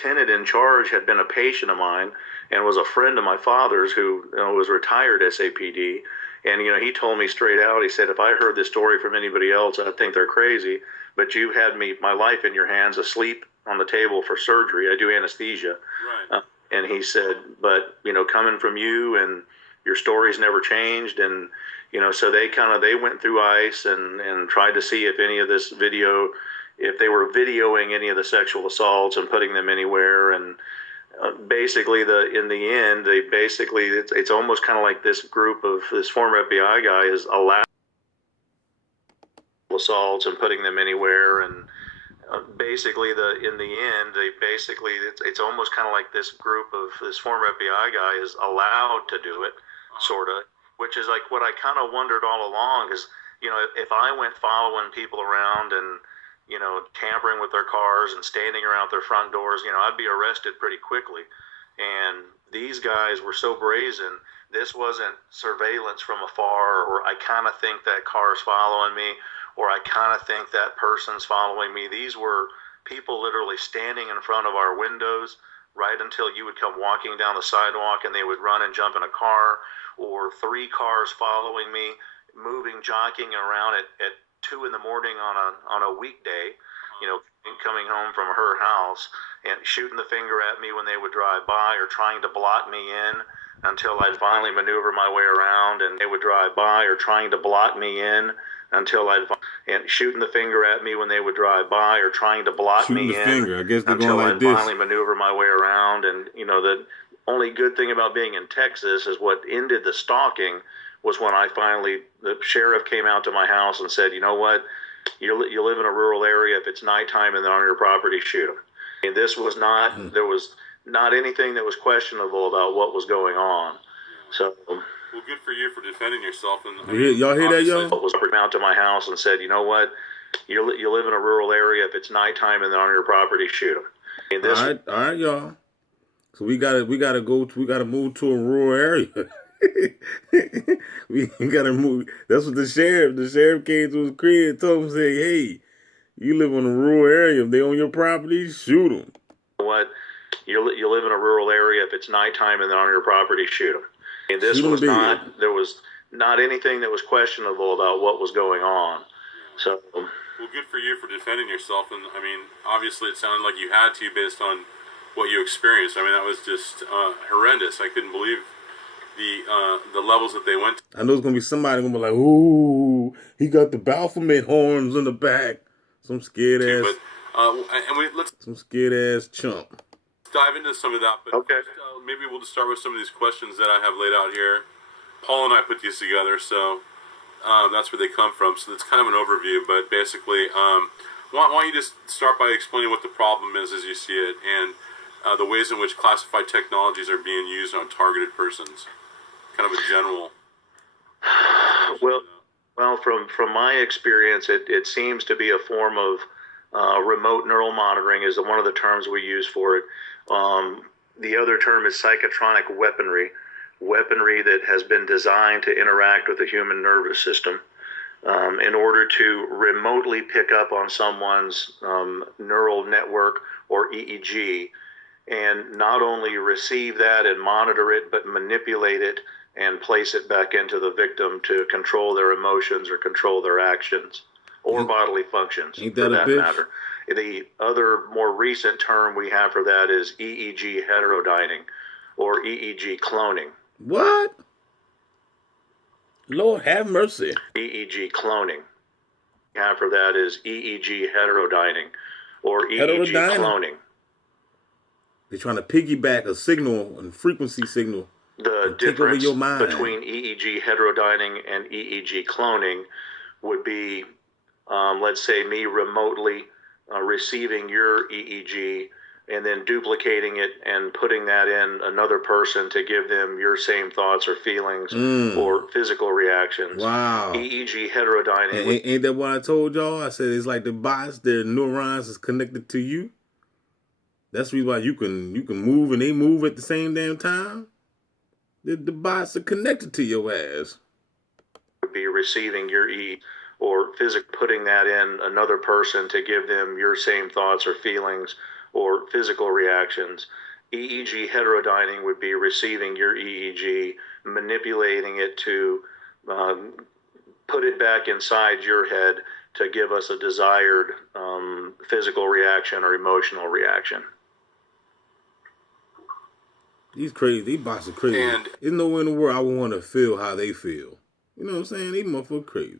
lieutenant in charge had been a patient of mine and was a friend of my father's who was retired SAPD. And, he told me straight out, he said, if I heard this story from anybody else, I'd think they're crazy. But you had my life in your hands, asleep on the table for surgery. I do anesthesia. Right. And he said, but, coming from you and your story's never changed. And, so they went through ICE and tried to see if any of this video, if they were videoing any of the sexual assaults and putting them anywhere. And basically, in the end, it's almost kind of like this former FBI guy is allowed assaults and putting them anywhere. And it's almost kind of like this former FBI guy is allowed to do it, sort of, which is like what I kind of wondered all along. Is if I went following people around and tampering with their cars and standing around their front doors, I'd be arrested pretty quickly. And these guys were so brazen. This wasn't surveillance from afar, or I kind of think that car's following me, or I kind of think that person's following me. These were people literally standing in front of our windows right until you would come walking down the sidewalk, and they would run and jump in a car, or 3 cars following me, jockeying around at 2 in the morning on a weekday, coming home from her house and shooting the finger at me when they would drive by, or trying to block me in until I'd finally maneuver my way around, and they would drive by, or trying to block me in until shooting the finger at me when they would drive by, or trying to block shooting me the in finger. I guess they're until going like I'd this. finally maneuver my way around. And the only good thing about being in Texas is what ended the stalking was when the sheriff came out to my house and said, you know what, you live in a rural area. If it's nighttime and they're on your property, shoot them. And this was not, there was not anything that was questionable about what was going on. So, well, good for you for defending yourself. And y'all hear that, y'all? Was out to my house and said, you know what, you live in a rural area. If it's nighttime and they're on your property, shoot them. And this, all right, y'all. So we gotta move to a rural area. we gotta move. That's what the sheriff came to his crib and told him, say, hey, you live in a rural area. If they on your property, shoot them. You know what, you live in a rural area. If it's nighttime and they're on your property, shoot them. And this was not, there was not anything that was questionable about what was going on. So, well, good for you for defending yourself. And I mean, obviously it sounded like you had to based on what you experienced. I mean, that was just horrendous. I couldn't believe the levels that they went to. I know it's gonna be somebody gonna be like, ooh, he got the Baphomet horns in the back. Some scared ass. Let's some scared ass chump. Dive into some of that. But okay. First, maybe we'll just start with some of these questions that I have laid out here. Paul and I put these together, so that's where they come from. So it's kind of an overview, but basically, why don't you just start by explaining what the problem is as you see it, and the ways in which classified technologies are being used on targeted persons. Kind of a general. Well, from my experience, it seems to be a form of remote neural monitoring is one of the terms we use for it. The other term is psychotronic weaponry that has been designed to interact with the human nervous system in order to remotely pick up on someone's neural network or EEG, and not only receive that and monitor it, but manipulate it and place it back into the victim to control their emotions or control their actions or bodily functions, for that matter. The other more recent term we have for that is EEG heterodyning or EEG cloning. What? Lord have mercy. EEG cloning. We have for that is EEG heterodyning or EEG cloning. They're trying to piggyback a signal and frequency signal. The difference between EEG heterodyning and EEG cloning would be, let's say, me remotely receiving your EEG and then duplicating it and putting that in another person to give them your same thoughts or feelings or physical reactions. Wow. EEG heterodyning. Ain't that what I told y'all? I said it's like the bots, their neurons is connected to you. That's the reason why you can move and they move at the same damn time. The bots are connected to your ass. Be receiving your or putting that in another person to give them your same thoughts or feelings or physical reactions. EEG heterodyning would be receiving your EEG, manipulating it to put it back inside your head to give us a desired physical reaction or emotional reaction. These bots are crazy. And there's nowhere in the world I would want to feel how they feel. You know what I'm saying? These motherfuckers crazy.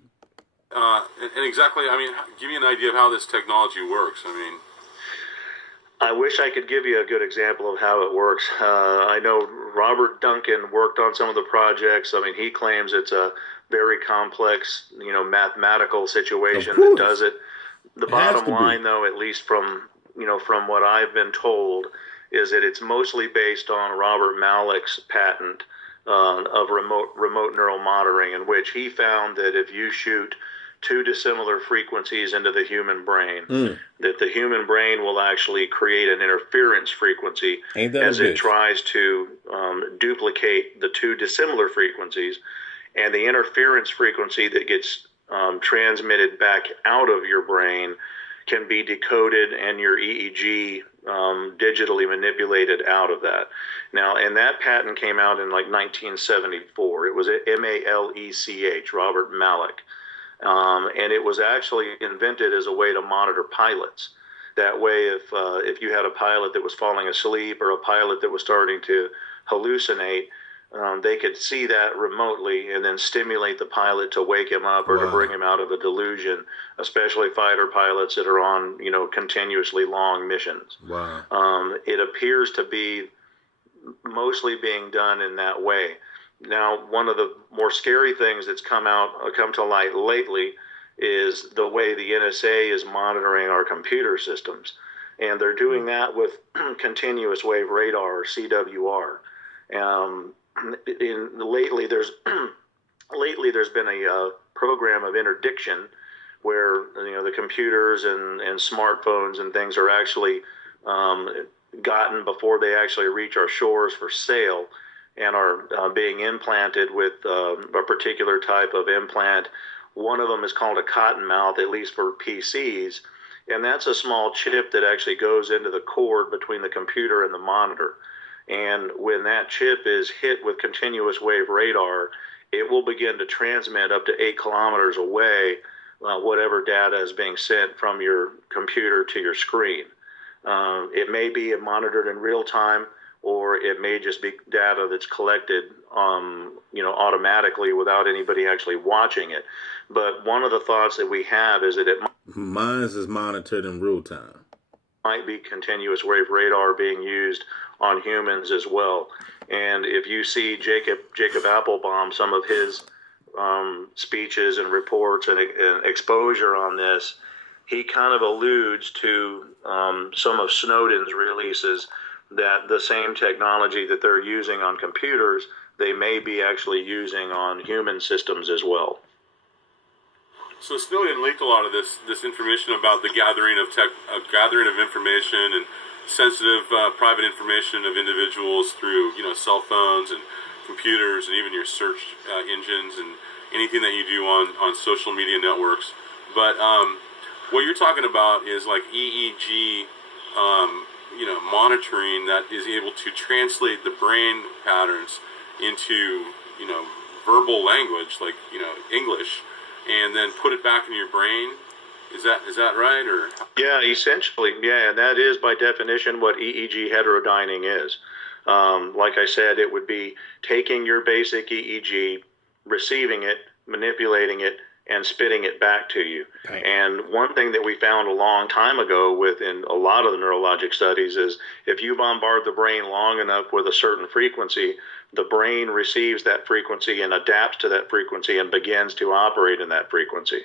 And exactly, I mean, give me an idea of how this technology works. I mean, I wish I could give you a good example of how it works. I know Robert Duncan worked on some of the projects. I mean, he claims it's a very complex, mathematical situation that does it. The bottom line, though, at least from what I've been told, is that it's mostly based on Robert Malik's patent of remote neural monitoring, in which he found that if you shoot two dissimilar frequencies into the human brain, that the human brain will actually create an interference frequency as it tries to duplicate the two dissimilar frequencies, and the interference frequency that gets transmitted back out of your brain can be decoded and your EEG digitally manipulated out of that. Now, and that patent came out in like 1974. It was Malech, Robert Malik. And it was actually invented as a way to monitor pilots. That way, if you had a pilot that was falling asleep or a pilot that was starting to hallucinate, they could see that remotely and then stimulate the pilot to wake him up or to bring him out of a delusion, especially fighter pilots that are on, continuously long missions. It appears to be mostly being done in that way. Now, one of the more scary things that's come to light lately is the way the NSA is monitoring our computer systems. And they're doing that with continuous wave radar, or CWR. Lately, there's been a program of interdiction where the computers and smartphones and things are actually gotten before they actually reach our shores for sale, and are being implanted with a particular type of implant. One of them is called a cottonmouth, at least for PCs, and that's a small chip that actually goes into the cord between the computer and the monitor. And when that chip is hit with continuous wave radar, it will begin to transmit up to 8 kilometers away whatever data is being sent from your computer to your screen. It may be monitored in real time, or it may just be data that's collected, automatically without anybody actually watching it. But one of the thoughts that we have is that mine is monitored in real time. Might be continuous wave radar being used on humans as well. And if you see Jacob Applebaum, some of his speeches and reports and exposure on this, he kind of alludes to some of Snowden's releases, that the same technology that they're using on computers, they may be actually using on human systems as well. So Snowden leaked a lot of this information about the gathering of information and sensitive private information of individuals through cell phones and computers and even your search engines and anything that you do on social media networks. But what you're talking about is like EEG. Monitoring that is able to translate the brain patterns into, verbal language, like, English, and then put it back in your brain. Is that right? Or yeah, essentially, yeah, and that is by definition what EEG heterodyning is. Like I said, it would be taking your basic EEG, receiving it, manipulating it, and spitting it back to you. Okay. And one thing that we found a long time ago within a lot of the neurologic studies is if you bombard the brain long enough with a certain frequency, the brain receives that frequency and adapts to that frequency and begins to operate in that frequency.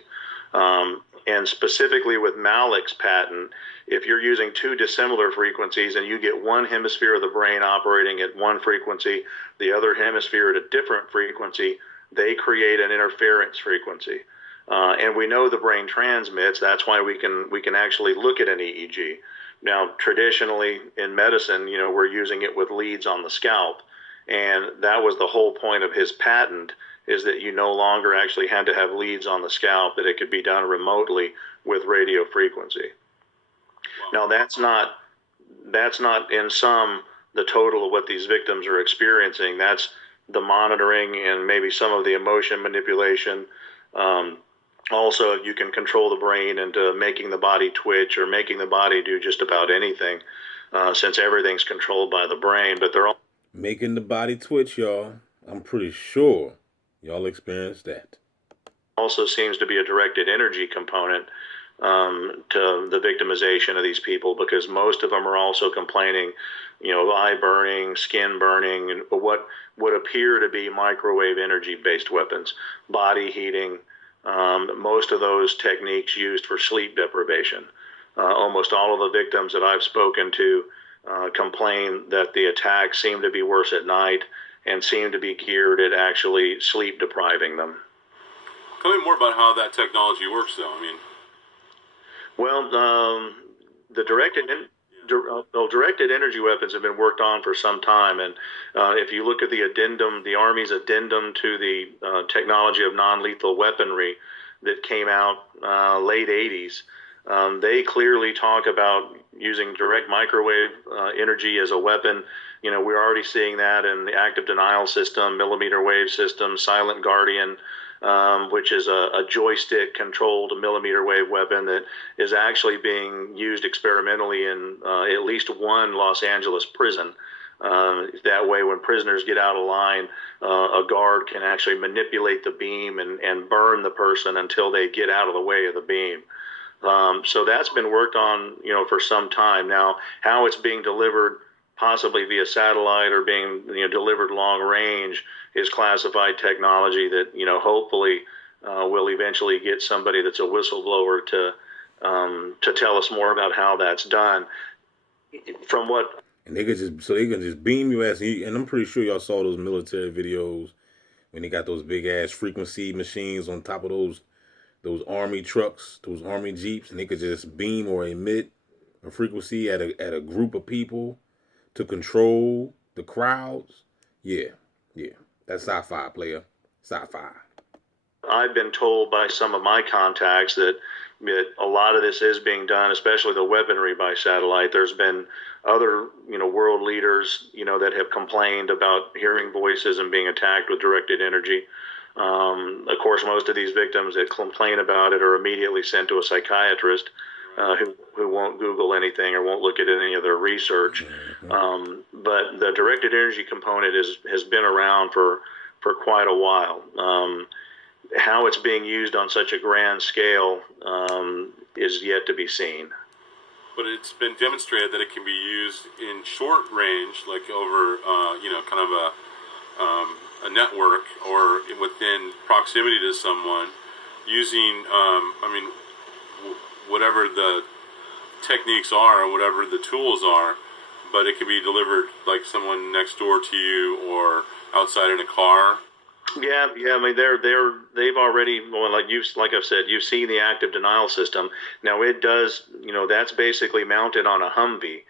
And specifically with Malik's patent, if you're using two dissimilar frequencies and you get one hemisphere of the brain operating at one frequency, the other hemisphere at a different frequency, they create an interference frequency. And we know the brain transmits. That's why we can actually look at an EEG. Now, traditionally in medicine, we're using it with leads on the scalp. And that was the whole point of his patent, is that you no longer actually had to have leads on the scalp, that it could be done remotely with radio frequency. Wow. Now, that's not that's not in sum the total of what these victims are experiencing. That's the monitoring and maybe some of the emotion manipulation. Also, you can control the brain into making the body twitch or making the body do just about anything, since everything's controlled by the brain. But they're all making the body twitch, y'all. I'm pretty sure y'all experienced that. Also seems to be a directed energy component to the victimization of these people, because most of them are also complaining, eye burning, skin burning, and what would appear to be microwave energy based weapons, body heating. Most of those techniques used for sleep deprivation. Almost all of the victims that I've spoken to complain that the attacks seem to be worse at night and seem to be geared at actually sleep depriving them. Tell me more about how that technology works, though. Well, the directed energy weapons have been worked on for some time, and if you look at the addendum, the Army's addendum to the technology of non-lethal weaponry that came out late 80s, they clearly talk about using direct microwave energy as a weapon. We're already seeing that in the active denial system, millimeter wave system, Silent Guardian, which is a joystick-controlled millimeter wave weapon that is actually being used experimentally in at least one Los Angeles prison. That way, when prisoners get out of line, a guard can actually manipulate the beam and burn the person until they get out of the way of the beam. So that's been worked on, for some time now. How it's being delivered, possibly via satellite or being delivered long range, is classified technology that hopefully will eventually get somebody that's a whistleblower to tell us more about how that's done. From what And they can just beam you ass, and I'm pretty sure y'all saw those military videos when they got those big ass frequency machines on top of those army trucks, those army jeeps, and they could just beam or emit a frequency at a group of people to control the crowds. Yeah. That's sci-fi, player. Sci-fi. I've been told by some of my contacts that a lot of this is being done, especially the weaponry by satellite. There's been other, world leaders, that have complained about hearing voices and being attacked with directed energy. Of course, most of these victims that complain about it are immediately sent to a psychiatrist who won't Google anything or won't look at any of their research. But the directed energy component has been around for quite a while. How it's being used on such a grand scale is yet to be seen. But it's been demonstrated that it can be used in short range, like over, kind of a network or within proximity to someone, using, whatever the techniques are or whatever the tools are, but it can be delivered like someone next door to you or outside in a car. Yeah. They've already, like I've said, you've seen the active denial system. Now it does, that's basically mounted on a Humvee.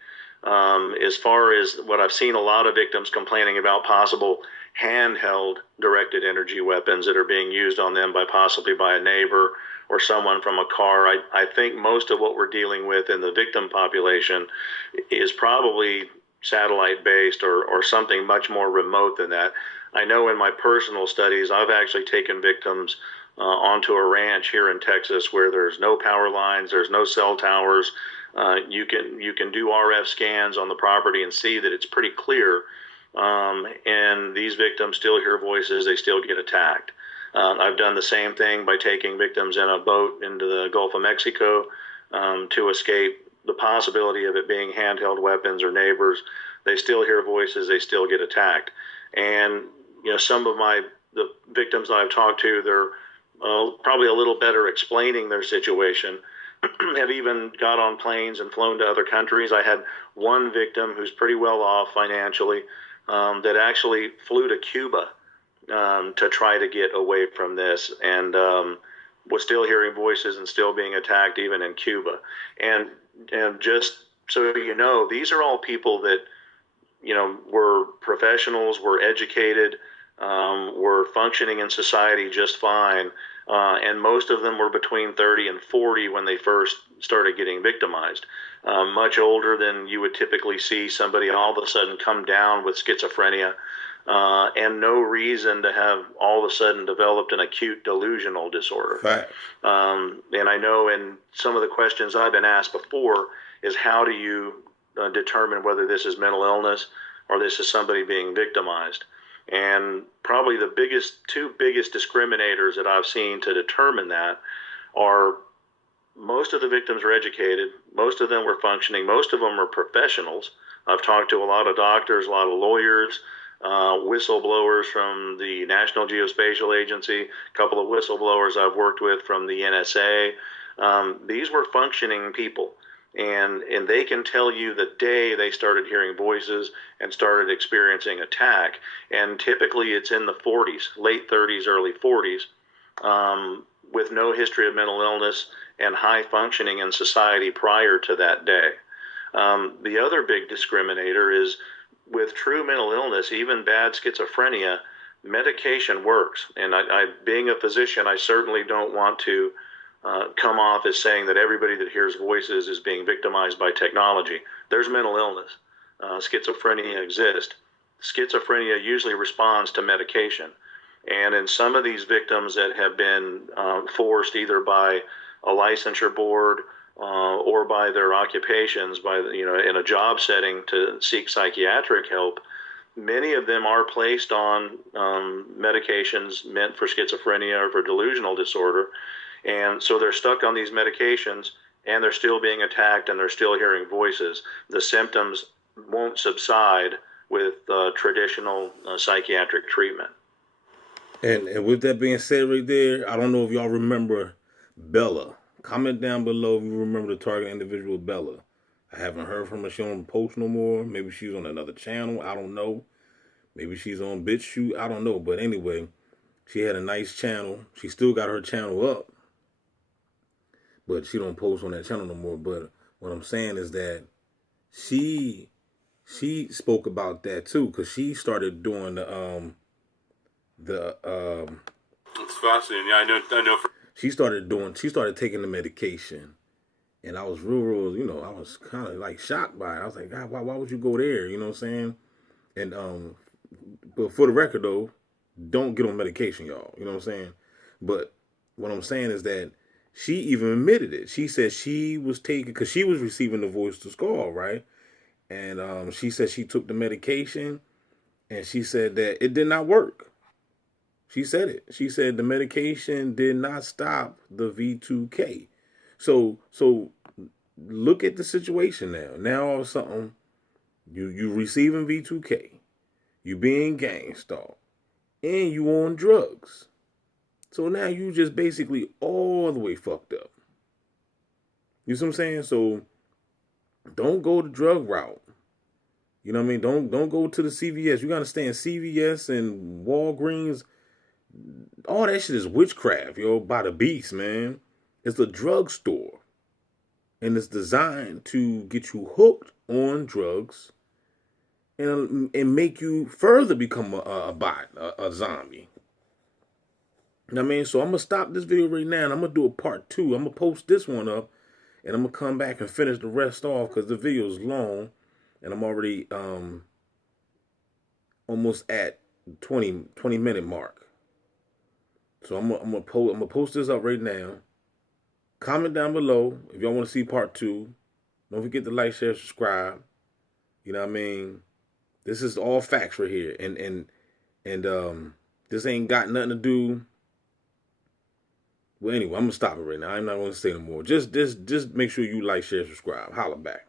As far as what I've seen, a lot of victims complaining about possible handheld directed energy weapons that are being used on them possibly by a neighbor or someone from a car. I think most of what we're dealing with in the victim population is probably satellite based or something much more remote than that. I know in my personal studies, I've actually taken victims onto a ranch here in Texas where there's no power lines, there's no cell towers. You can do RF scans on the property and see that it's pretty clear. And these victims still hear voices, they still get attacked. I've done the same thing by taking victims in a boat into the Gulf of Mexico to escape the possibility of it being handheld weapons or neighbors. They still hear voices, they still get attacked. And some of the victims I've talked to, they're probably a little better explaining their situation, have even got on planes and flown to other countries. I had one victim who's pretty well off financially that actually flew to Cuba to try to get away from this, and was still hearing voices and still being attacked even in Cuba. And just so these are all people that were professionals, were educated, were functioning in society just fine, and most of them were between 30 and 40 when they first started getting victimized. much older than you would typically see somebody all of a sudden come down with schizophrenia, and no reason to have all of a sudden developed an acute delusional disorder. Fact. And I know in some of the questions I've been asked before is how do you determine whether this is mental illness or this is somebody being victimized? And probably the two biggest discriminators that I've seen to determine that are most of the victims are educated, most of them were functioning, most of them are professionals. I've talked to a lot of doctors, a lot of lawyers, whistleblowers from the National Geospatial Agency, a couple of whistleblowers I've worked with from the NSA. These were functioning people. And they can tell you the day they started hearing voices and started experiencing attack. And typically it's in the 40s, late 30s, early 40s, with no history of mental illness and high functioning in society prior to that day. The other big discriminator is with true mental illness, even bad schizophrenia, medication works. And I being a physician, I certainly don't want to come off as saying that everybody that hears voices is being victimized by technology. There's mental illness. Schizophrenia exists. Schizophrenia usually responds to medication. And in some of these victims that have been forced either by a licensure board or by their occupations, in a job setting to seek psychiatric help, many of them are placed on medications meant for schizophrenia or for delusional disorder. And so they're stuck on these medications and they're still being attacked and they're still hearing voices. The symptoms won't subside with traditional psychiatric treatment. And with that being said right there, I don't know if y'all remember Bella. Comment down below if you remember the target individual, Bella. I haven't heard from her. She don't post no more. Maybe she's on another channel. I don't know. Maybe she's on BitChute. I don't know. But anyway, she had a nice channel. She still got her channel up. But she don't post on that channel no more. But what I'm saying is that she spoke about that too, because she started doing It's fascinating. Yeah, I know. She started taking the medication, and I was real, I was kind of like shocked by it. I was like, God, why would you go there? You know what I'm saying? And but for the record though, don't get on medication, y'all. You know what I'm saying? But what I'm saying is that she even admitted it. She said she was taking, because she was receiving the voice to skull, right? And she said she took the medication, and she said that it did not work. She said it. She said the medication did not stop the V2K. So look at the situation now. Now all of a sudden, you receiving V2K, you being gang stalked, and you on drugs. So now you just basically all the way fucked up. You see what I'm saying? So don't go the drug route. You know what I mean? Don't go to the CVS. You gotta understand CVS and Walgreens. All that shit is witchcraft, by the beast, man. It's a drugstore. And it's designed to get you hooked on drugs and make you further become a bot, a zombie. You know what I mean? So I'm going to stop this video right now and I'm going to do a part 2. I'm going to post this one up and I'm going to come back and finish the rest off because the video is long and I'm already almost at 20-minute mark. So I'm gonna post this up right now. Comment down below if y'all want to see part 2. Don't forget to like, share, subscribe. You know what I mean? This is all facts right here, and this ain't got nothing to do. Well, anyway, I'm gonna stop it right now. I'm not gonna say no more. Just make sure you like, share, subscribe. Holla back.